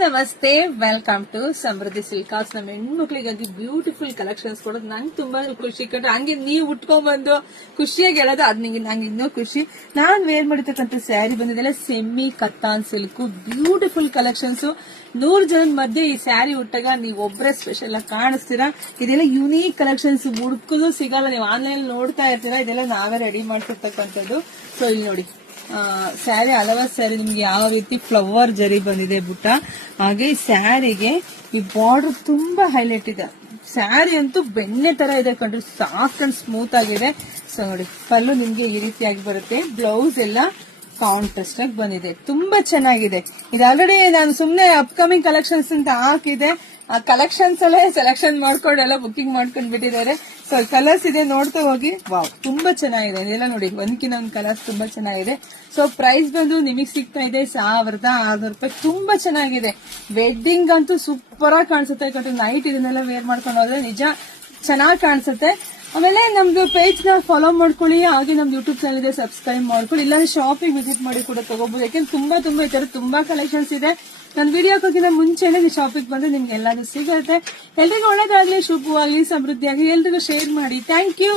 ನಮಸ್ತೆ, welcome to ಸಮೃದ್ಧಿ ಸಿಲ್ಕಾಸ್. ನಮ್ಮ ಹೆಣ್ಮಕ್ಳಿಗಾಗಿ beautiful collections ಕೊಡೋದು ನಂಗೆ ತುಂಬಾ ಖುಷಿ ಕಂಡ್ರೆ, ಹಂಗೆ ನೀವು ಉಟ್ಕೊಂಡ್ಬಂದು ಖುಷಿಯಾಗಿ ಹೇಳೋದು ಅದ್ ನಂಗೆ ಇನ್ನೂ ಖುಷಿ. ನಾನ್ ವೇರ್ ಮಾಡಿರ್ತಕ್ಕಂಥ ಸ್ಯಾರಿ ಬಂದಿದ್ದೆಲ್ಲ semi cotton silk, beautiful collections. 100 ಜನದ ಮಧ್ಯೆ ಈ ಸ್ಯಾರಿ ಉಟ್ಟಾಗ ನೀವು ಒಬ್ಬರೇ ಸ್ಪೆಷಲ್ ಆಗಿ ಕಾಣಿಸ್ತೀರಾ. ಇದೆಲ್ಲ ಯುನೀಕ್ ಕಲೆಕ್ಷನ್ಸ್, ಹುಡುಕುದು ಸಿಗಲ್ಲ. ನೀವು ಆನ್ಲೈನ್ ನೋಡ್ತಾ ಇರ್ತೀರಾ, ಇದೆಲ್ಲ ನಾವೇ ರೆಡಿ ಮಾಡ್ತಿರ್ತಕ್ಕಂಥದ್ದು. ಸೊ ಇಲ್ಲಿ ನೋಡಿ, ಸ್ಯಾರಿ ಹಲವಾರು ಸ್ಯಾರಿ ನಿಮ್ಗೆ ಯಾವ ರೀತಿ ಫ್ಲವರ್ ಜರಿ ಬಂದಿದೆ ಬುಟ್ಟ, ಹಾಗೆ ಈ ಸ್ಯಾರಿಗೆ ಈ ಬಾರ್ಡರ್ ತುಂಬಾ ಹೈಲೈಟ್ ಇದೆ. ಸ್ಯಾರಿ ಅಂತೂ ಬೆಣ್ಣೆ ತರ ಇದೆ ಕಂಡ್ರಿ, ಸಾಫ್ಟ್ ಅಂಡ್ ಸ್ಮೂತ್ ಆಗಿದೆ. ಸೊ ನೋಡಿ, ಪಲ್ಲು ನಿಮ್ಗೆ ಈ ರೀತಿಯಾಗಿ ಬರುತ್ತೆ. ಬ್ಲೌಸ್ ಎಲ್ಲ ಕಾಂಟ್ರಾಸ್ಟ್ ಆಗಿ ಬಂದಿದೆ, ತುಂಬಾ ಚೆನ್ನಾಗಿದೆ. ಇದು ಆಲ್ರೆಡಿ ನಾನು ಸುಮ್ನೆ ಅಪ್ಕಮಿಂಗ್ ಕಲೆಕ್ಷನ್ಸ್ ಅಂತ ಹಾಕಿದೆ. ಆ ಕಲೆಕ್ಷನ್ಸ್ ಅಲ್ಲೇ ಸೆಲೆಕ್ಷನ್ ಮಾಡ್ಕೊಂಡೆಲ್ಲ ಬುಕಿಂಗ್ ಮಾಡ್ಕೊಂಡ್ ಬಿಟ್ಟಿದ್ದಾರೆ. ಸೊ ಕಲರ್ಸ್ ಇದೆ, ನೋಡ್ತಾ ಹೋಗಿ. ವಾವ್, ತುಂಬಾ ಚೆನ್ನಾಗಿದೆ. ಇದೆಲ್ಲ ನೋಡಿ, ಒಂದ್ಕಿನ ಒಂದ್ ಕಲರ್ಸ್ ತುಂಬಾ ಚೆನ್ನಾಗಿದೆ. ಸೊ ಪ್ರೈಸ್ ಬಂದು ನಿಮಗ್ ಸಿಗ್ತಾ ಇದೆ 1600 ರೂಪಾಯಿ. ತುಂಬಾ ಚೆನ್ನಾಗಿದೆ. ವೆಡ್ಡಿಂಗ್ ಅಂತೂ ಸೂಪರ್ ಆಗಿ ಕಾಣಿಸುತ್ತೆ. ನೈಟ್ ಇದನ್ನೆಲ್ಲ ವೇರ್ ಮಾಡ್ಕೊಂಡು ಹೋದ್ರೆ ನಿಜ ಚೆನ್ನಾಗಿ ಕಾಣಿಸುತ್ತೆ. ಆಮೇಲೆ ನಮ್ದು ಪೇಜ್ ನ ಫಾಲೋ ಮಾಡ್ಕೊಳ್ಳಿ, ಹಾಗೆ ನಮ್ದು ಯೂಟ್ಯೂಬ್ ಚಾನಲ್ ಇದೆ, ಸಬ್ಸ್ಕ್ರೈಬ್ ಮಾಡ್ಕೊಳ್ಳಿ. ಇಲ್ಲಾಂದ್ರೆ ಶಾಪಿಂಗ್ ವಿಸಿಟ್ ಮಾಡಿ ಕೂಡ ತಗೋಬಹುದು. ಯಾಕೆಂದ್ರೆ ತುಂಬಾ ಈ ತರ ತುಂಬಾ ಕಲೆಕ್ಷನ್ಸ್ ಇದೆ. ನನ್ನ ವಿಡಿಯೋ ಹಾಕೋಕ್ಕಿಂತ ಮುಂಚೆನೆ ಶಾಪಿಂಗ್ ಬಂದ್ರೆ ನಿಮ್ಗೆ ಎಲ್ಲಾನು ಸಿಗುತ್ತೆ. ಎಲ್ರಿಗೂ ಒಳ್ಳೇದಾಗ್ಲಿ, ಶುಭವಾಗ್ಲಿ, ಸಮೃದ್ಧಿಯಾಗಿ ಎಲ್ರಿಗೂ ಶೇರ್ ಮಾಡಿ. Thank you.